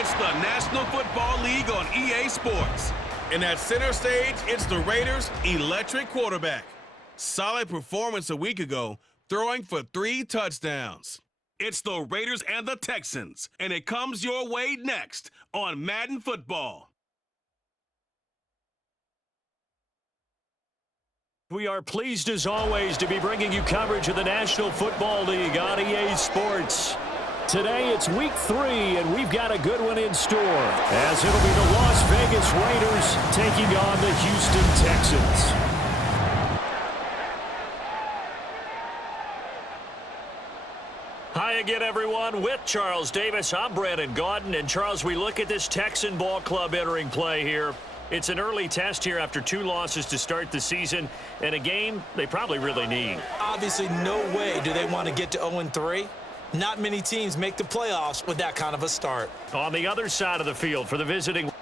It's the National Football League on EA Sports. And at center stage, it's the Raiders' electric quarterback. Solid performance a week ago, throwing for 3 touchdowns. It's the Raiders and the Texans, and it comes your way next on Madden Football. We are pleased as always to be bringing you coverage of the National Football League on EA Sports. Today it's week 3 and we've got a good one in store as it'll be the Las Vegas Raiders taking on the Houston Texans. Hi again, everyone. With Charles Davis, I'm Brandon Gaudin. And Charles, we look at this Texan ball club entering play here. It's an early test here after 2 losses to start the season, and a game they probably really need. Obviously, no way do they want to get to 0-3. Not many teams make the playoffs with that kind of a start. On the other side of the field for the visiting.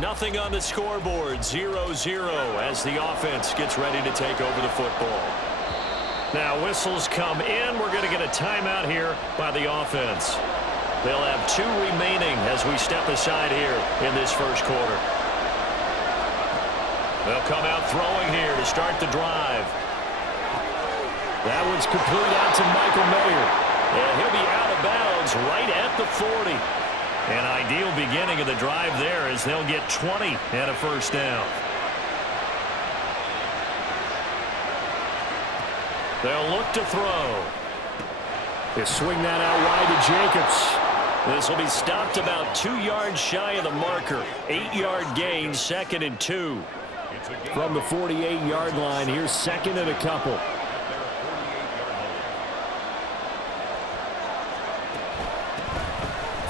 Nothing on the scoreboard, 0-0 as the offense gets ready to take over the football. Now whistles come in. We're going to get a timeout here by the offense. They'll have 2 remaining as we step aside here in this first quarter. They'll come out throwing here to start the drive. That one's complete out to Michael Mayer. And he'll be out of bounds right at the 40. An ideal beginning of the drive there as they'll get 20 and a first down. They'll look to throw. They swing that out wide to Jacobs. This will be stopped about 2 yards shy of the marker. 8-yard gain, 2nd and 2. From the 48-yard line, here's 2nd and a couple.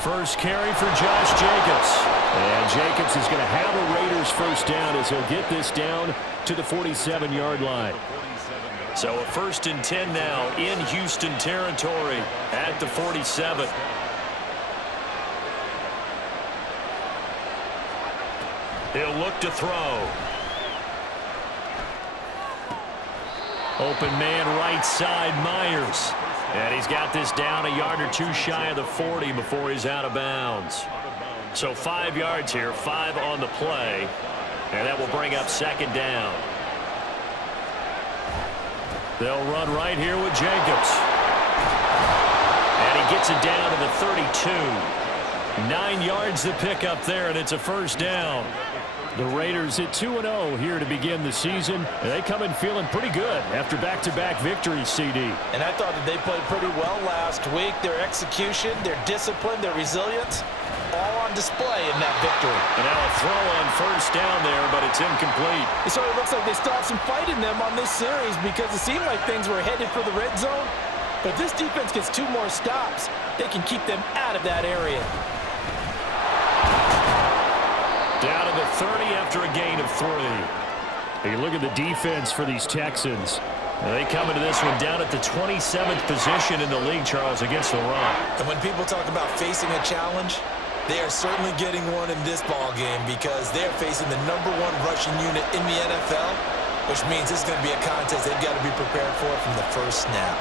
First carry for Josh Jacobs. And Jacobs is going to have a Raiders first down as he'll get this down to the 47-yard line. So a 1st and 10 now in Houston territory at the 47. He'll look to throw. Open man right side, Myers. And he's got this down a yard or 2 shy of the 40 before he's out of bounds. So 5 yards here, 5 on the play. And that will bring up 2nd down. They'll run right here with Jacobs. And he gets it down to the 32. 9 yards to pick up there, and it's a first down. The Raiders at 2-0 here to begin the season. They come in feeling pretty good after back-to-back victories, CD. And I thought that they played pretty well last week. Their execution, their discipline, their resilience, all on display in that victory. And now a throw on first down there, but it's incomplete. So it looks like they still have some fight in them on this series because it seemed like things were headed for the red zone. But if this defense gets 2 more stops, they can keep them out of that area. Down to the 30 after a gain of 3. You look at the defense for these Texans. They come into this one down at the 27th position in the league, Charles, against the run. And when people talk about facing a challenge, they are certainly getting one in this ball game because they're facing the #1 rushing unit in the NFL, which means this is going to be a contest they've got to be prepared for from the first snap.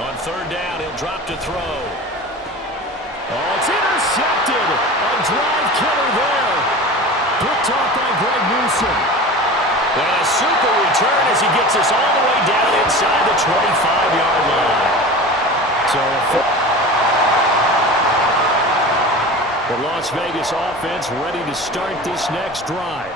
On 3rd down, he'll drop to throw. Oh, it's intercepted. A drive killer there. Picked off by Greg Newsom. And a super return as he gets us all the way down inside the 25-yard line. So the Las Vegas offense ready to start this next drive.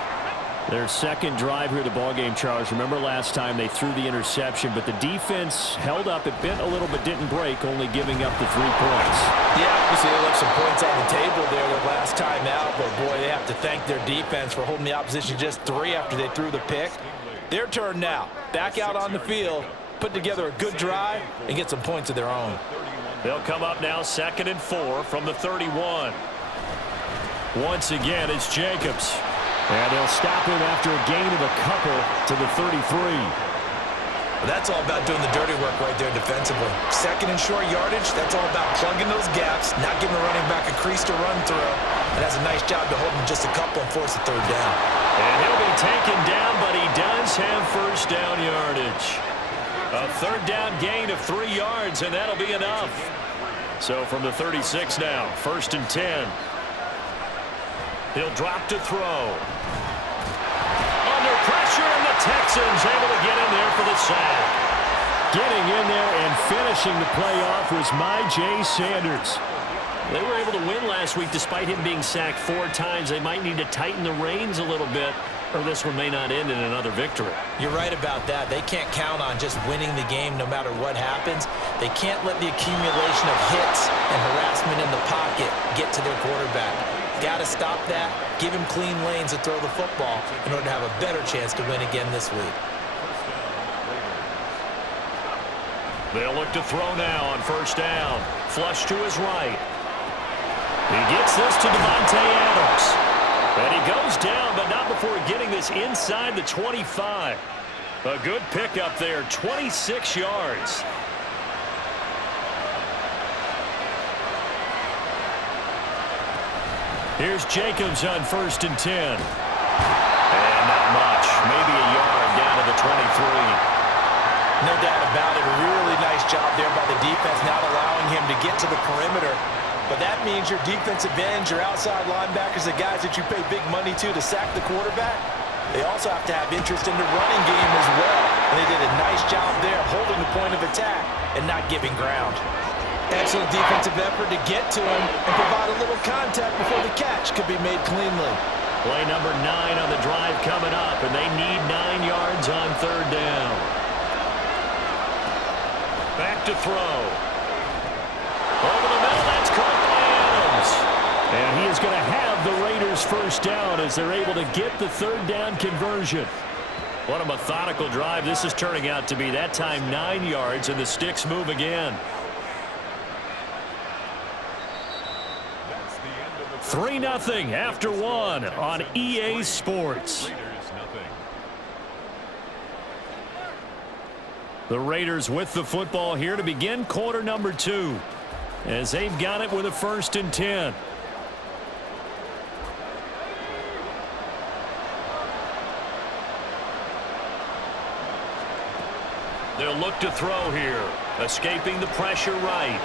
Their 2nd drive here of the ballgame, Charles. Remember last time they threw the interception, but the defense held up. It bent a little but didn't break, only giving up the 3 points. Yeah, obviously they left some points on the table there the last time out, but boy, they have to thank their defense for holding the opposition just 3 after they threw the pick. Their turn now. Back out on the field, put together a good drive, and get some points of their own. They'll come up now 2nd and 4 from the 31. Once again, it's Jacobs. And they'll stop him after a gain of a couple to the 33. That's all about doing the dirty work right there defensively. Second and short yardage, that's all about plugging those gaps, not giving the running back a crease to run through. And that's a nice job to hold him just a couple and force a third down. And he'll be taken down, but he does have first down yardage. A third down gain of 3 yards, and that'll be enough. So from the 36 now, 1st and 10. He'll drop to throw. Under pressure, and the Texans able to get in there for the sack. Getting in there and finishing the play off was Myjai Sanders. They were able to win last week despite him being sacked 4 times. They might need to tighten the reins a little bit, or this one may not end in another victory. You're right about that. They can't count on just winning the game no matter what happens. They can't let the accumulation of hits and harassment in the pocket get to their quarterback. Got to stop that, give him clean lanes to throw the football in order to have a better chance to win again this week. They'll look to throw now on 1st down. Flush to his right. He gets this to Devontae Adams. And he goes down, but not before getting this inside the 25. A good pickup there, 26 yards. Here's Jacobs on 1st and 10. And not much. Maybe a yard down to the 23. No doubt about it. A really nice job there by the defense, not allowing him to get to the perimeter. But that means your defensive ends, your outside linebackers, the guys that you pay big money to sack the quarterback, they also have to have interest in the running game as well. And they did a nice job there holding the point of attack and not giving ground. Excellent defensive effort to get to him and provide a little contact before the catch could be made cleanly. Play number 9 on the drive coming up, and they need 9 yards on 3rd down. Back to throw. Over the middle, that's caught by Adams. And he is going to have the Raiders first down as they're able to get the 3rd down conversion. What a methodical drive this is turning out to be. That time 9 yards, and the sticks move again. 3-0 after 1 on EA Sports. The Raiders with the football here to begin quarter number 2 as they've got it with a 1st and 10. They'll look to throw here, escaping the pressure right.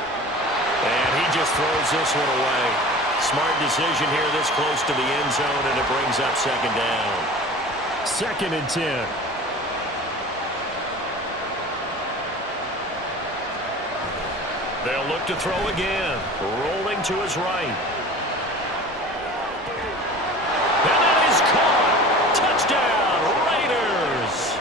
And he just throws this one away. Smart decision here this close to the end zone, and it brings up 2nd down. 2nd and 10. They'll look to throw again. Rolling to his right. And that is caught. Touchdown, Raiders.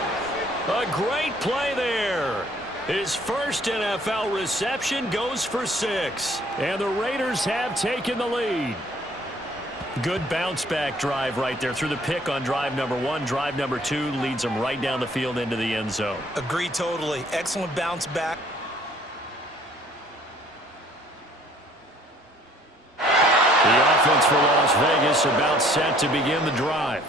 A great play there. His first NFL reception goes for 6. And the Raiders have taken the lead. Good bounce-back drive right there through the pick on drive number 1. Drive number 2 leads them right down the field into the end zone. Agree totally. Excellent bounce back. The offense for Las Vegas about set to begin the drive.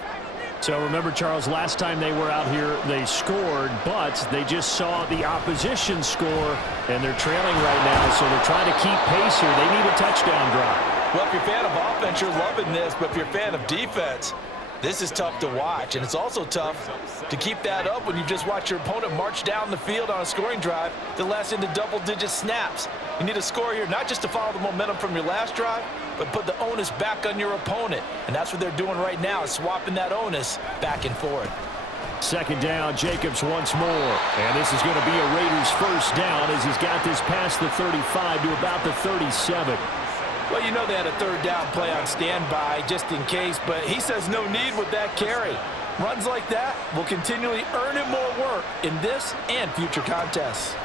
So remember, Charles, last time they were out here, they scored, but they just saw the opposition score, and they're trailing right now, so they're trying to keep pace here. They need a touchdown drive. Well, if you're a fan of offense, you're loving this, but if you're a fan of defense, this is tough to watch, and it's also tough to keep that up when you just watch your opponent march down the field on a scoring drive that lasts into double-digit snaps. You need a score here, not just to follow the momentum from your last drive, but put the onus back on your opponent. And that's what they're doing right now, is swapping that onus back and forth. 2nd down, Jacobs once more. And this is going to be a Raiders first down as he's got this past the 35 to about the 37. Well, you know they had a 3rd down play on standby just in case, but he says no need with that carry. Runs like that will continually earn him more work in this and future contests.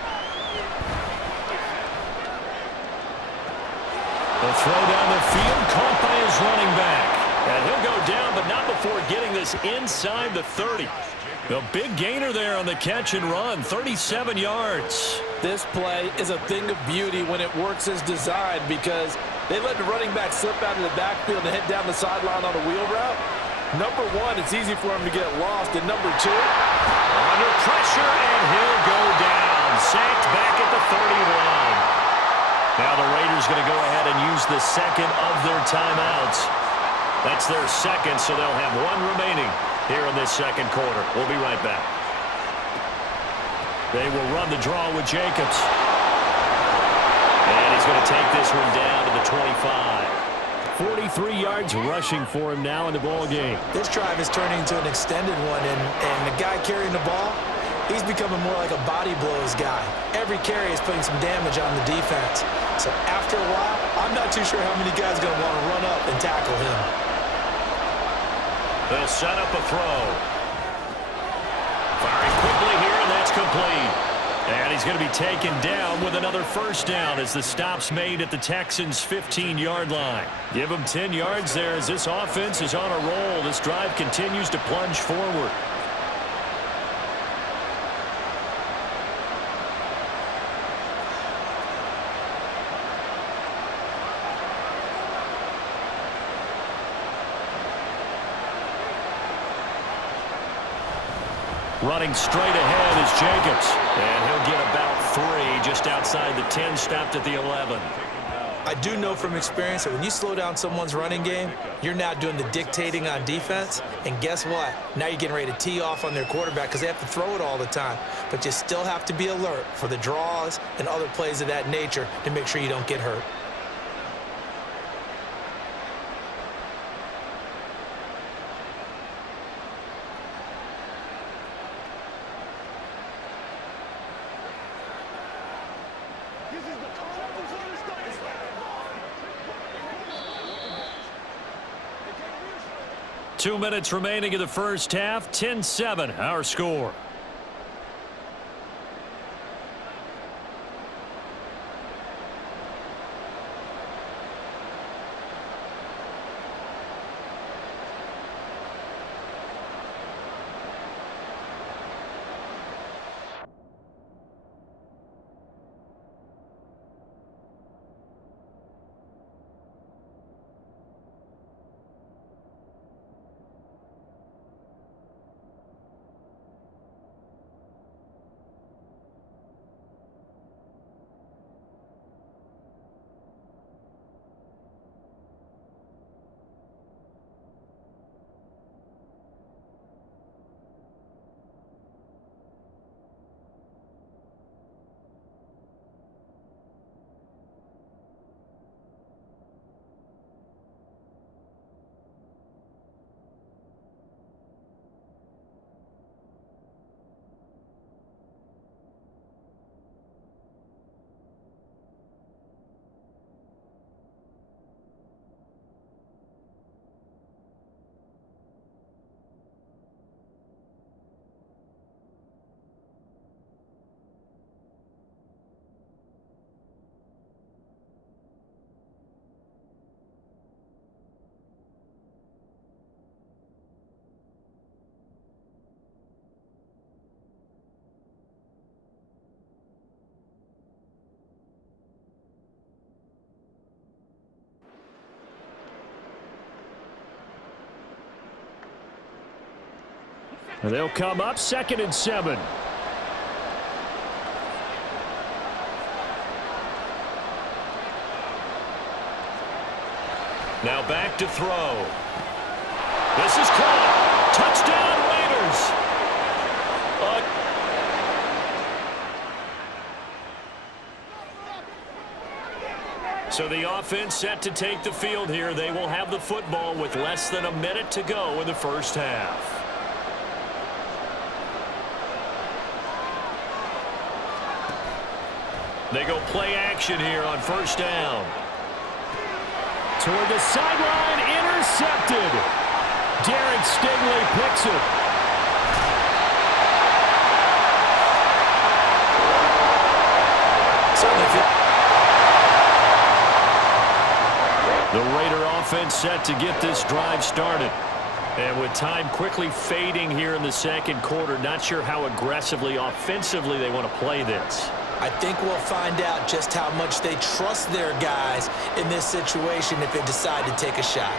The throw down the field, caught by his running back. And he'll go down, but not before getting this inside the 30. The big gainer there on the catch and run, 37 yards. This play is a thing of beauty when it works as designed, because They let the running back slip out of the backfield and head down the sideline on a wheel route. Number one, it's easy for him to get lost. And number two, under pressure, and he'll go down. Sacked back at the 31. Now the Raiders going to go ahead and use the second of their timeouts. That's their second, so they'll have one remaining here in this second quarter. We'll be right back. They will run the draw with Jacobs. And he's going to take this one down to the 25. 43 yards rushing for him now in the ball game. This drive is turning into an extended one, and the guy carrying the ball, he's becoming more like a body blows guy. Every carry is putting some damage on the defense. So after a while, I'm not too sure how many guys are going to want to run up and tackle him. They'll set up a throw. Firing quickly here, and that's complete. And he's going to be taken down with another first down as the stop's made at the Texans' 15-yard line. Give them 10 yards there as this offense is on a roll. This drive continues to plunge forward. Running straight ahead is Jacobs. And he'll get about 3 just outside the 10, stopped at the 11. I do know from experience that when you slow down someone's running game, you're now doing the dictating on defense. And guess what? Now you're getting ready to tee off on their quarterback because they have to throw it all the time. But you still have to be alert for the draws and other plays of that nature to make sure you don't get hurt. Two minutes remaining in the first half. 10-7, our score. And they'll come up 2nd and 7. Now back to throw. This is caught. Touchdown Raiders. So the offense set to take the field here. They will have the football with less than a minute to go in the first half. They go play action here on first down. Toward the sideline, intercepted. Derek Stingley picks it. The Raider offense set to get this drive started. And with time quickly fading here in the second quarter, not sure how aggressively, offensively they want to play this. I think we'll find out just how much they trust their guys in this situation if they decide to take a shot.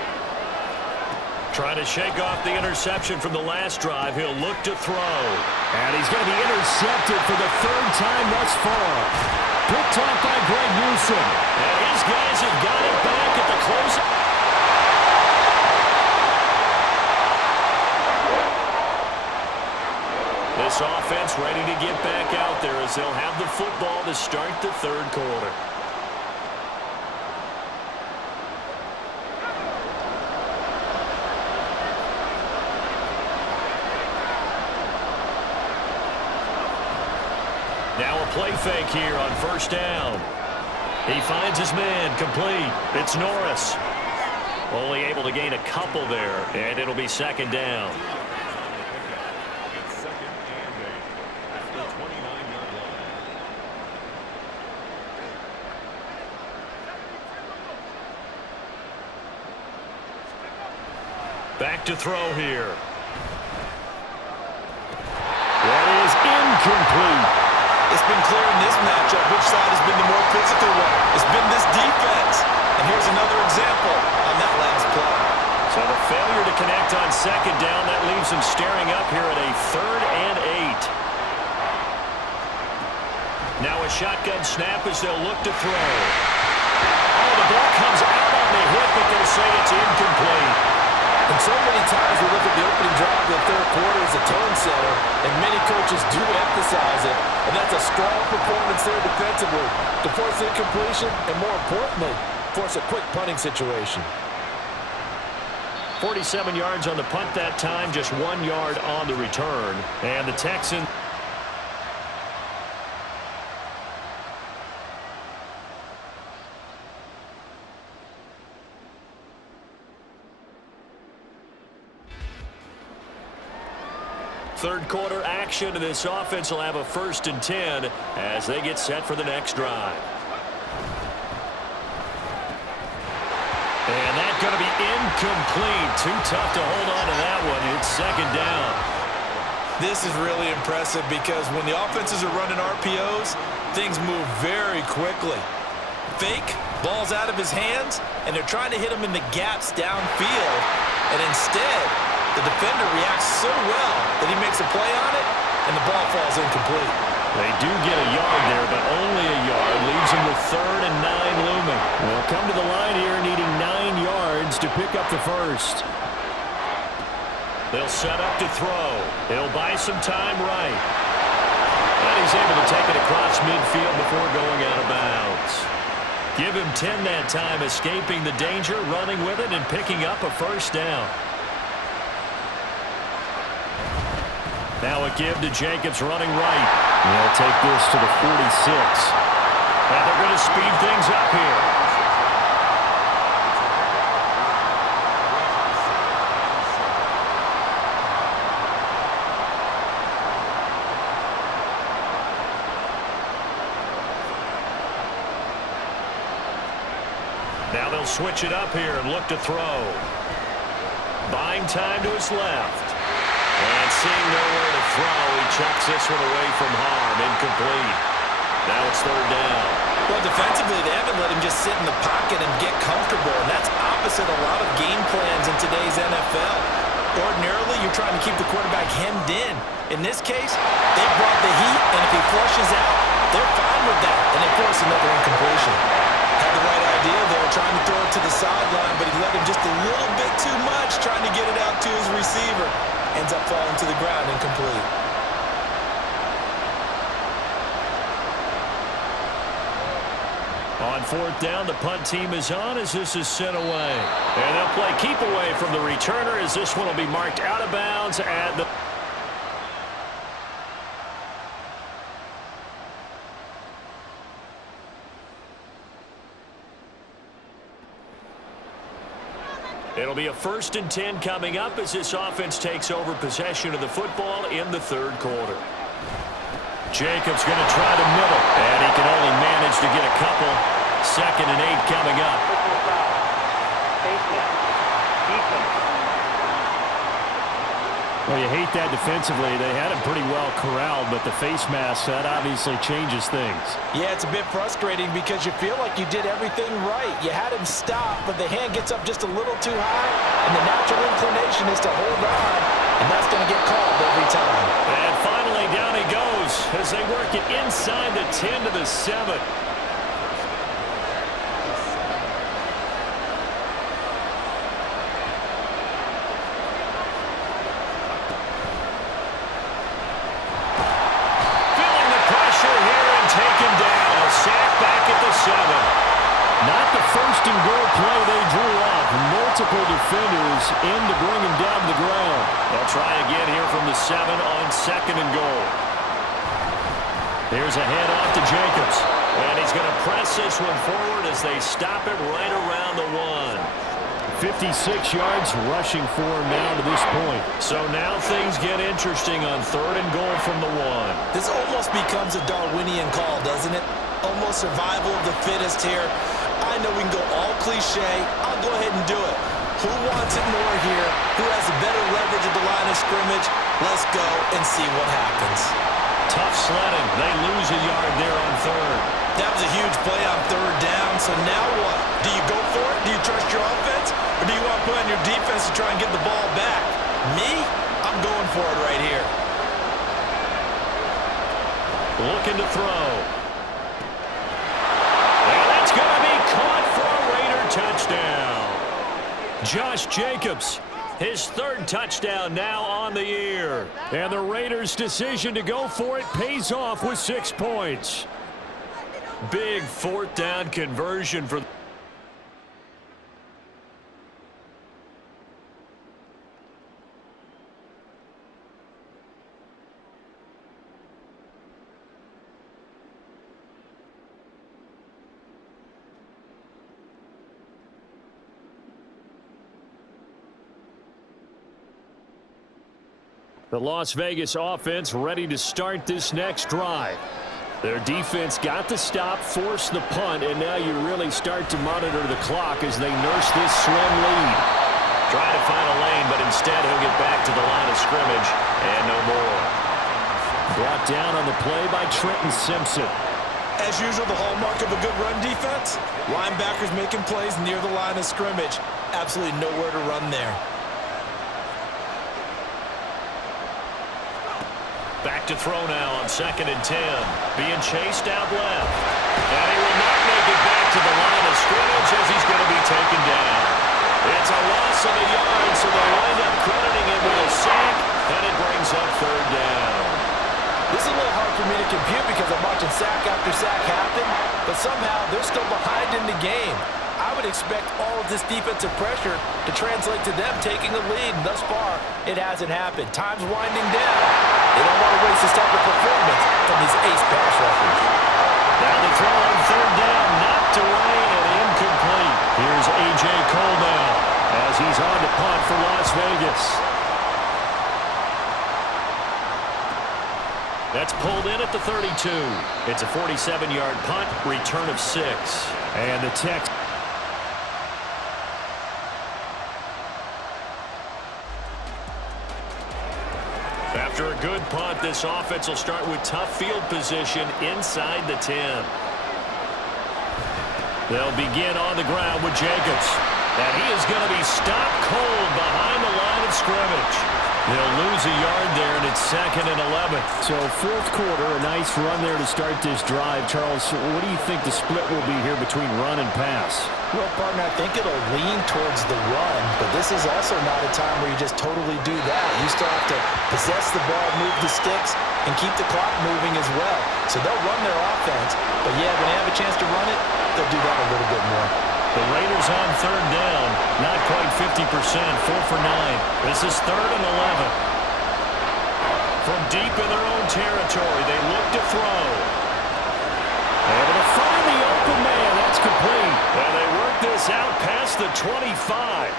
Trying to shake off the interception from the last drive. He'll look to throw. And he's going to be intercepted for the third time thus far. Picked off by Greg Newsom. And his guys have got it back at the close. This offense ready to get back out there as they'll have the football to start the third quarter. Now a play fake here on first down. He finds his man complete. It's Norris. Only able to gain a couple there, and it'll be second down. Back to throw here. That is incomplete. It's been clear in this matchup which side has been the more physical one. It's been this defense. And here's another example on that last play. So the failure to connect on second down, that leaves them staring up here at a 3rd and 8. Now a shotgun snap as they'll look to throw. Oh, the ball comes out on the hit, but they'll say it's incomplete. And so many times we look at the opening drive of the third quarter as a tone setter, and many coaches do emphasize it, and that's a strong performance there defensively to force incompletion and, more importantly, force a quick punting situation. 47 yards on the punt that time, just 1 yard on the return. And the Texans. Third quarter action, and this offense will have a 1st and 10 as they get set for the next drive. And that's going to be incomplete. Too tough to hold on to that one. It's second down. This is really impressive because when the offenses are running RPOs, things move very quickly. Fake, ball's out of his hands, and they're trying to hit him in the gaps downfield. And instead, the defender reacts so well that he makes a play on it, and the ball falls incomplete. They do get a yard there, but only a yard. Leaves them with 3rd and 9 looming. They'll come to the line here needing 9 yards to pick up the first. They'll set up to throw. He'll buy some time right. And he's able to take it across midfield before going out of bounds. Give him 10 that time, escaping the danger, running with it, and picking up a first down. Now a give to Jacobs running right. They'll take this to the 46. And they're going to speed things up here. Now they'll switch it up here and look to throw. Buying time to his left. And seeing nowhere to throw, he chucks this one away from harm. Incomplete. Now it's 3rd down. Well, defensively, they haven't let him just sit in the pocket and get comfortable, and that's opposite a lot of game plans in today's NFL. Ordinarily, you're trying to keep the quarterback hemmed in. In this case, they brought the heat, and if he flushes out, they're fine with that, and they force another incompletion. Had the right idea there, trying to throw it to the sideline, but he let him just a little bit too much, trying to get it out to his receiver. Ends up falling to the ground incomplete. On 4th down, the punt team is on as this is sent away. And they'll play keep away from the returner as this one will be marked out of bounds at the... It'll be a 1st and 10 coming up as this offense takes over possession of the football in the third quarter. Jacobs going to try the middle, and he can only manage to get a couple. 2nd and 8 coming up. Well, you hate that defensively. They had him pretty well corralled, but the face mask, that obviously changes things. Yeah, it's a bit frustrating because you feel like you did everything right. You had him stop, but the hand gets up just a little too high, and the natural inclination is to hold on, and that's going to get called every time. And finally, down he goes as they work it inside the 10 to the 7. Not the first and goal play they drew up. Multiple defenders in to bring him down to the ground. They'll try again here from the 7 on 2nd and goal. Here's a handoff to Jacobs. And he's going to press this one forward as they stop it right around the 1. 56 yards rushing for him now to this point. So now things get interesting on 3rd and goal from the 1. This almost becomes a Darwinian call, doesn't it? Almost survival of the fittest here. I know we can go all cliche. I'll go ahead and do it. Who wants it more here? Who has a better leverage at the line of scrimmage? Let's go and see what happens. Tough sledding. They lose a yard there on 3rd. That was a huge play on 3rd down. So now what? Do you go for it? Do you trust your offense? Or do you want to put on your defense to try and get the ball back? Me? I'm going for it right here. Looking to throw. Touchdown. Josh Jacobs, his 3rd touchdown now on the year. And the Raiders' decision to go for it pays off with 6 points. Big 4th down conversion for the Las Vegas offense ready to start this next drive. Their defense got the stop, forced the punt, and now you really start to monitor the clock as they nurse this slim lead. Trying to find a lane, but instead he'll get back to the line of scrimmage, and no more. Brought down on the play by Trenton Simpson. As usual, the hallmark of a good run defense, linebackers making plays near the line of scrimmage. Absolutely nowhere to run there. Back to throw now on 2nd and 10. Being chased out left. And he will not make it back to the line of scrimmage as he's going to be taken down. It's a loss of a yard, so they'll wind up crediting him with a sack, and it brings up 3rd down. This is a little hard for me to compute because I'm watching sack after sack happen, but somehow they're still behind in the game. I would expect all of this defensive pressure to translate to them taking a lead, and thus far, it hasn't happened. Time's winding down. They don't want to waste this type of performance from these ace pass rushers. Now the throw on 3rd down, knocked away and incomplete. Here's A.J. Cole now as he's on to punt for Las Vegas. That's pulled in at the 32. It's a 47-yard punt, return of 6. And the Texans. After a good punt, this offense will start with tough field position inside the 10. They'll begin on the ground with Jacobs. And he is going to be stopped cold behind the line of scrimmage. They'll lose a yard there, and it's 2nd and 11. So 4th quarter, a nice run there to start this drive. Charles, what do you think the split will be here between run and pass? Well, partner, I think it'll lean towards the run, but this is also not a time where you just totally do that. You still have to possess the ball, move the sticks, and keep the clock moving as well. So they'll run their offense, but yeah, when they have a chance to run it, they'll do that a little bit more. The Raiders on 3rd down, not quite 50%, 4 for 9. This is 3rd and 11. From deep in their own territory, they look to throw. Able to find the open man, that's complete. And they work this out past the 25.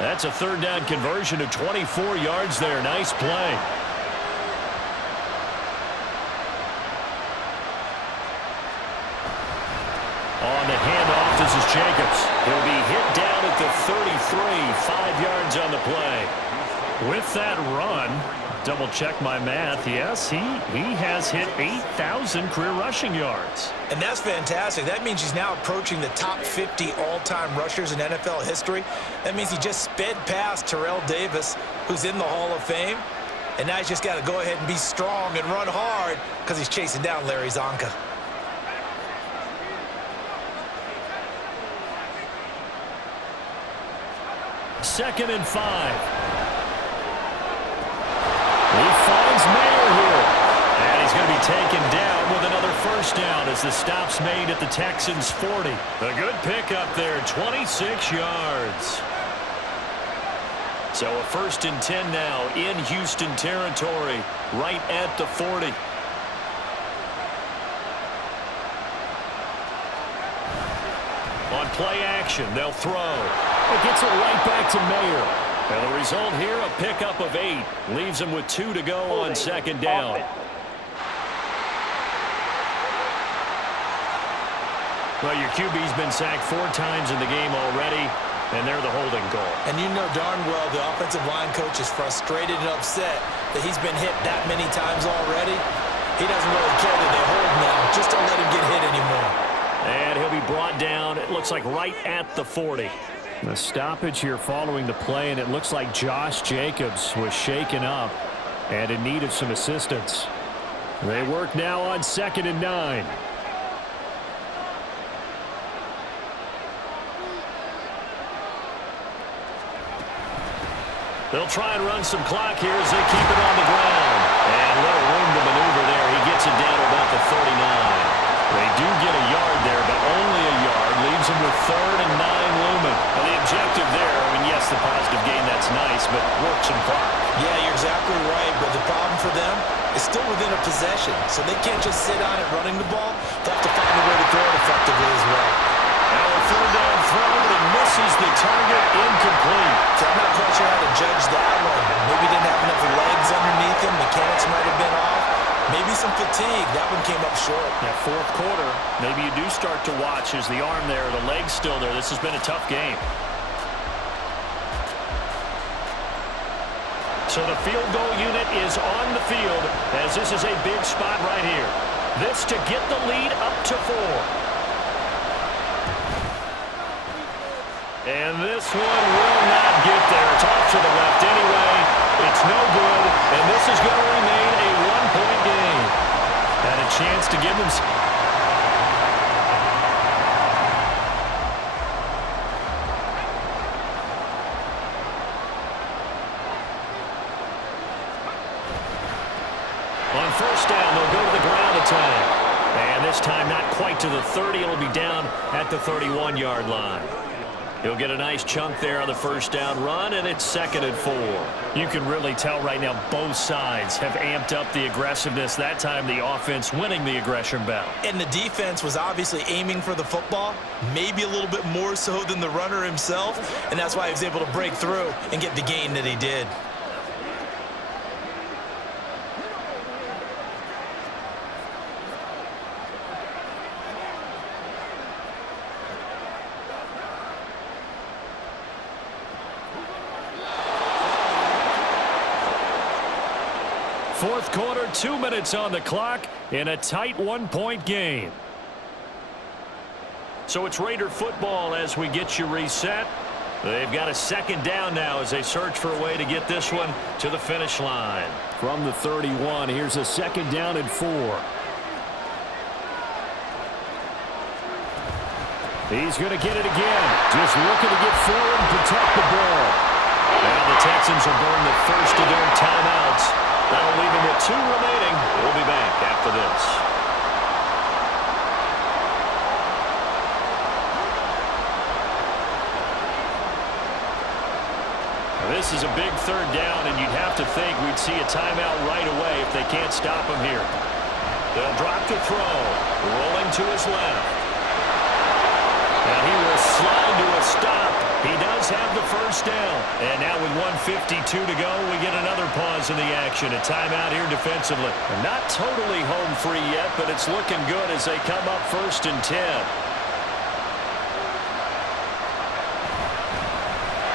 That's a 3rd down conversion of 24 yards there. Nice play. On the handoff, this is Jacobs. He'll be hit down at the 33, 5 yards on the play. With that run, double check my math. Yes, he has hit 8,000 career rushing yards. And that's fantastic. That means he's now approaching the top 50 all-time rushers in NFL history. That means he just sped past Terrell Davis, who's in the Hall of Fame. And now he's just got to go ahead and be strong and run hard because he's chasing down Larry Zonka. Second and 5. He finds Mayer here. And he's going to be taken down with another first down as the stop's made at the Texans' 40. A good pickup there, 26 yards. So a 1st and 10 now in Houston territory, right at the 40. On play action, they'll throw. It gets it right back to Mayer. And the result here, a pickup of 8. Leaves him with 2 to go on 2nd down. Well, your QB's been sacked 4 times in the game already, and they're the holding goal. And you know darn well the offensive line coach is frustrated and upset that he's been hit that many times already. He doesn't really care that they hold now. Just don't let him get hit anymore. And he'll be brought down, it looks like right at the 40. The stoppage here following the play, and it looks like Josh Jacobs was shaken up and in need of some assistance. They work now on 2nd and 9. They'll try and run some clock here as they keep it on the ground. And little room to maneuver there. He gets it down to about the 39. They do get a yard there, but only a yard. Leaves him with 3rd and 9 looming. Well, the objective there, I mean, yes, the positive gain, that's nice, but work some clock. Yeah, you're exactly right, but the problem for them is still within a possession, so they can't just sit on it running the ball. They have to find a way to throw it effectively as well. Now a 3rd down throw, but it misses the target, incomplete. So I'm not quite sure how to judge that one. Maybe didn't have enough legs underneath him. Mechanics might have been off. Maybe some fatigue. That one came up short. That 4th quarter, maybe you do start to watch as the arm there, the leg's still there. This has been a tough game. So the field goal unit is on the field as this is a big spot right here. This to get the lead up to 4. And this one will not get there. It's off to the left anyway. It's no good, and this is going to remain a 1-point game. And a chance to give them... On 1st down, they'll go to the ground attack. And this time not quite to the 30. It'll be down at the 31-yard line. He'll get a nice chunk there on the 1st down run, and it's 2nd and 4. You can really tell right now both sides have amped up the aggressiveness. That time the offense winning the aggression battle. And the defense was obviously aiming for the football, maybe a little bit more so than the runner himself, and that's why he was able to break through and get the gain that he did. Fourth quarter, 2 minutes on the clock in a tight 1-point game. So it's Raider football as we get you reset. They've got a 2nd down now as they search for a way to get this one to the finish line. From the 31, here's a 2nd down and 4. He's going to get it again. Just looking to get forward and protect the ball. Now the Texans will burn the first of their timeouts. That'll leave him with 2 remaining. We'll be back after this. This is a big 3rd down, and you'd have to think we'd see a timeout right away if they can't stop him here. They'll drop to throw. Rolling to his left. And he will slide to a stop. He does have the 1st down. And now with 1:52 to go, we get another pause in the action. A timeout here defensively. Not totally home free yet, but it's looking good as they come up 1st and 10.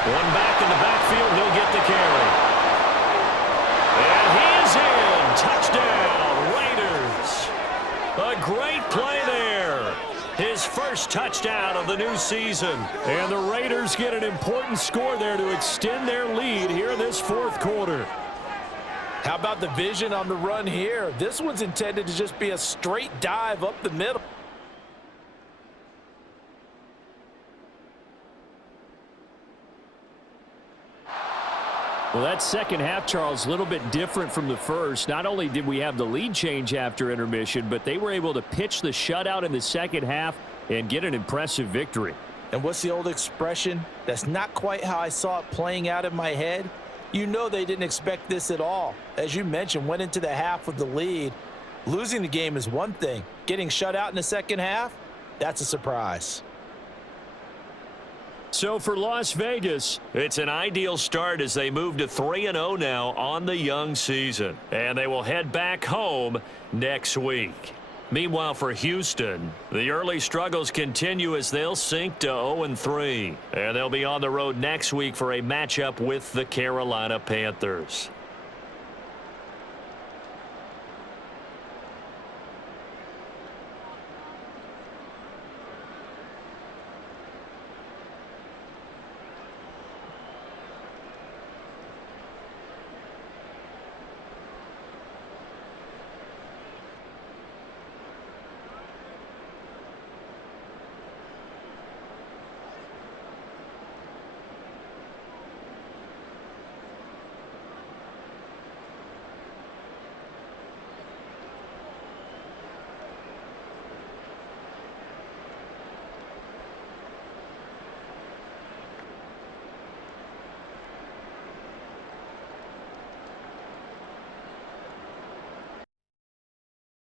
One back in the backfield, he'll get the carry. great play there. His first touchdown of the new season. And the Raiders get an important score there to extend their lead here in this fourth quarter. How about the vision on the run here? This one's intended to just be a straight dive up the middle. Well, that second half, Charles, a little bit different from the first. Not only did we have the lead change after intermission, but they were able to pitch the shutout in the second half and get an impressive victory. And what's the old expression? That's not quite how I saw it playing out in my head. You know they didn't expect this at all. As you mentioned, went into the half with the lead. Losing the game is one thing. Getting shut out in the second half, that's a surprise. So for Las Vegas, it's an ideal start as they move to 3-0 now on the young season. And they will head back home next week. Meanwhile, for Houston, the early struggles continue as they'll sink to 0-3. And they'll be on the road next week for a matchup with the Carolina Panthers.